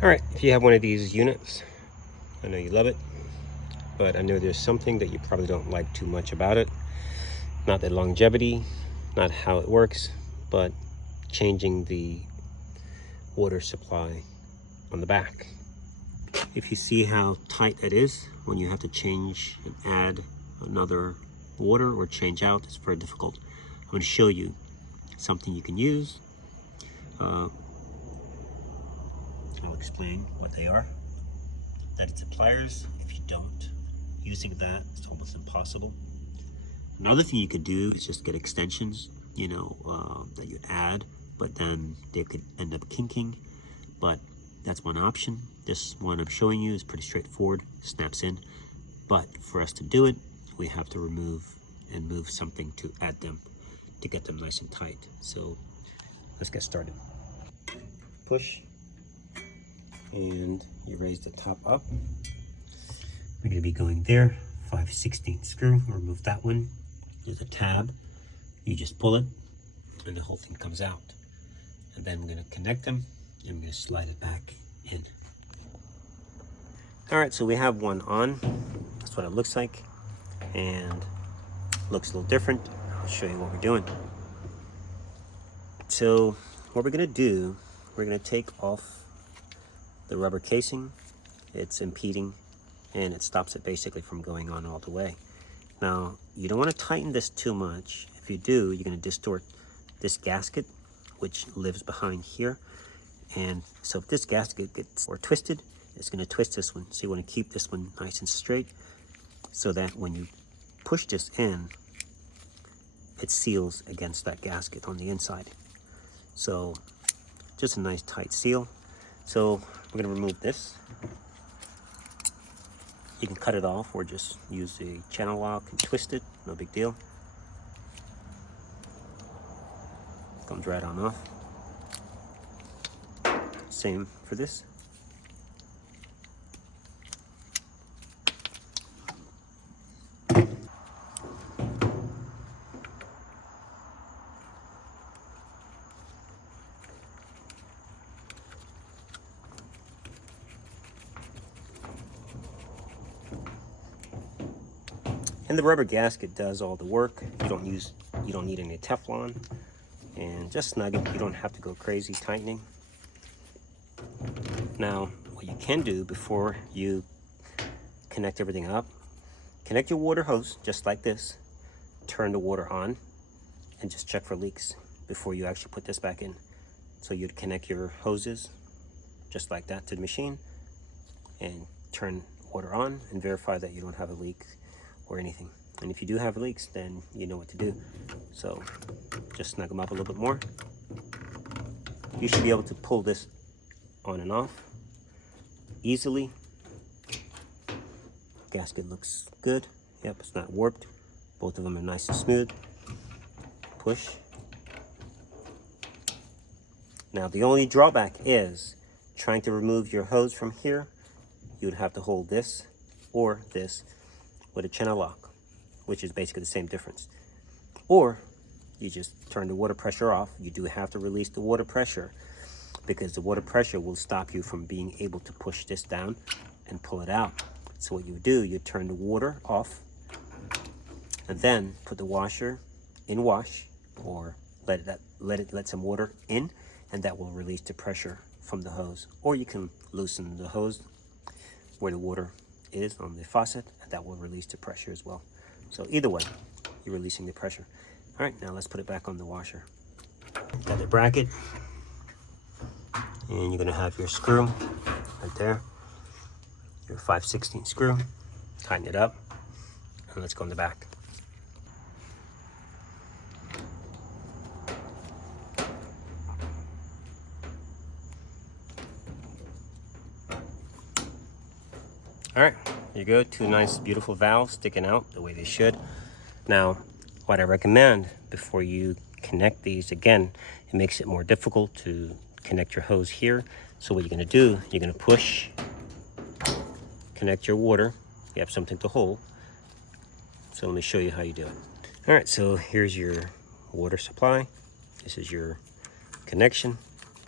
All right, if you have one of these units, I know you love it, but I know there's something that you probably don't like too much about it. Not the longevity, not how it works, but changing the water supply on the back. If you see how tight it is when you have to change and add another water or change out, it's very difficult. I'm going to show you something you can use. I'll explain what they are. That it's pliers. If you don't, using that, it's almost impossible. Another thing you could do is just get extensions, that you add, but then they could end up kinking. But that's one option. This one I'm showing you is pretty straightforward, snaps in. But for us to do it, we have to remove and move something to add them, to get them nice and tight. So let's get started. Push, and you raise the top up. We're going to be going there, 5/16 screw, remove that one. There's a tab, you just pull it, and the whole thing comes out. And then we're going to connect them, and we're going to slide it back in. All right, so we have one on. That's what it looks like, and looks a little different. I'll show you what we're doing. So what we're going to do, we're going to take off the rubber casing. It's impeding, and it stops it basically from going on all the way. Now, you don't want to tighten this too much. If you do, you're going to distort this gasket, which lives behind here. And so if this gasket gets or twisted, it's going to twist this one. So you want to keep this one nice and straight so that when you push this in, it seals against that gasket on the inside. So just a nice tight seal. So we're going to remove this. You can cut it off or just use the channel lock and twist it, no big deal. Comes right on off. Same for this. And the rubber gasket does all the work. You don't need any Teflon. And just snug it. You don't have to go crazy tightening. Now, what you can do before you connect everything up, connect your water hose just like this. Turn the water on and just check for leaks before you actually put this back in. So you'd connect your hoses just like that to the machine and turn water on and verify that you don't have a leak or anything. And if you do have leaks, then you know what to do. So just snug them up a little bit more. You should be able to pull this on and off easily. Gasket looks good. Yep, it's not warped. Both of them are nice and smooth. Push. Now the only drawback is trying to remove your hose from here. You would have to hold this or this with a channel lock, which is basically the same difference. Or you just turn the water pressure off. You do have to release the water pressure because the water pressure will stop you from being able to push this down and pull it out. So what you do, you turn the water off and then put the washer in wash, or let some water in, and that will release the pressure from the hose. Or you can loosen the hose where the water is on the faucet, and that will release the pressure as well. So either way, you're releasing the pressure. All right, now let's put it back on the washer. Got the bracket, and you're gonna have your screw right there, your 5/16 screw. Tighten it up, and let's go in the back. All right, here you go, two nice beautiful valves sticking out the way they should. Now, what I recommend before you connect these, again, it makes it more difficult to connect your hose here. So what you're gonna do, you're gonna push, connect your water. You have something to hold. So let me show you how you do it. All right, so here's your water supply. This is your connection.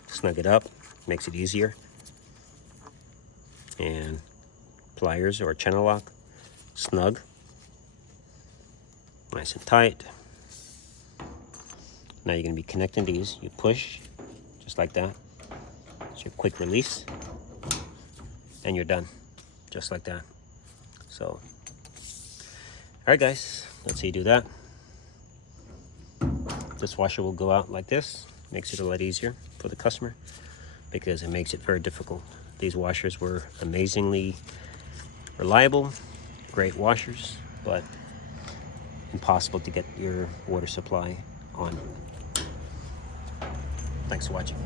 Snug it up, makes it easier. and pliers or channel lock, snug, nice and tight. Now you're going to be connecting these. You push just like that. It's your quick release, and you're done just like that. So all right guys, let's see you do that. This washer will go out like this. Makes it a lot easier for the customer because it makes it very difficult. These washers were amazingly reliable, great washers, but impossible to get your water supply on. Thanks for watching.